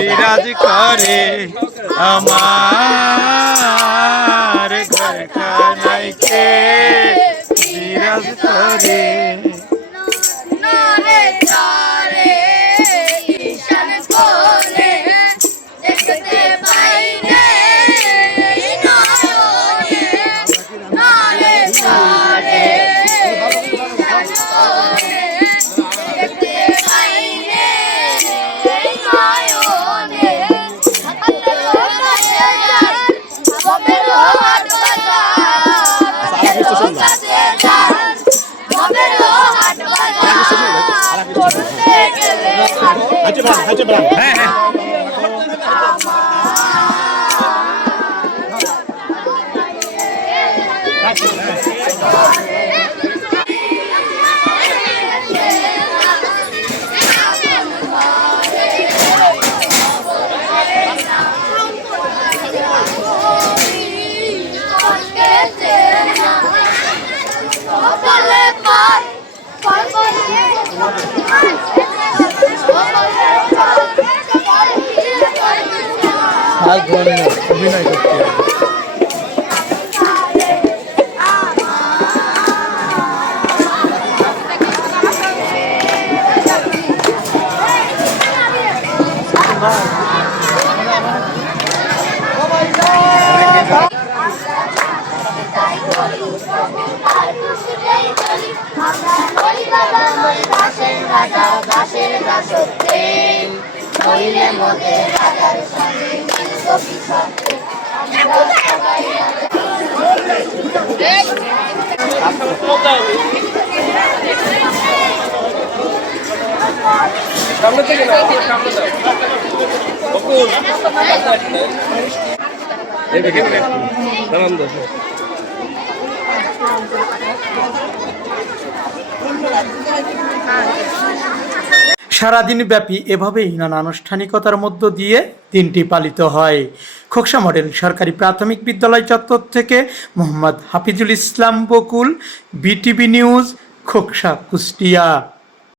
বিরাজ করে আমার ঘরখানাইকে বিরাজ করে হ্যাঁ হ্যাঁ অভিনয় করতে সামনে থেকে সামনে দাও বকুল এই দেখেন সালাম দাও সারাদিন ব্যাপী এভাবেই নানা আনুষ্ঠানিকতার মধ্য দিয়ে দিনটি পালিত হয়। খোকসা মডেল সরকারি প্রাথমিক বিদ্যালয় চত্বর থেকে মোহাম্মদ হাফিজুল ইসলাম বকুল, বিটিভি নিউজ, খোকসা, কুষ্টিয়া।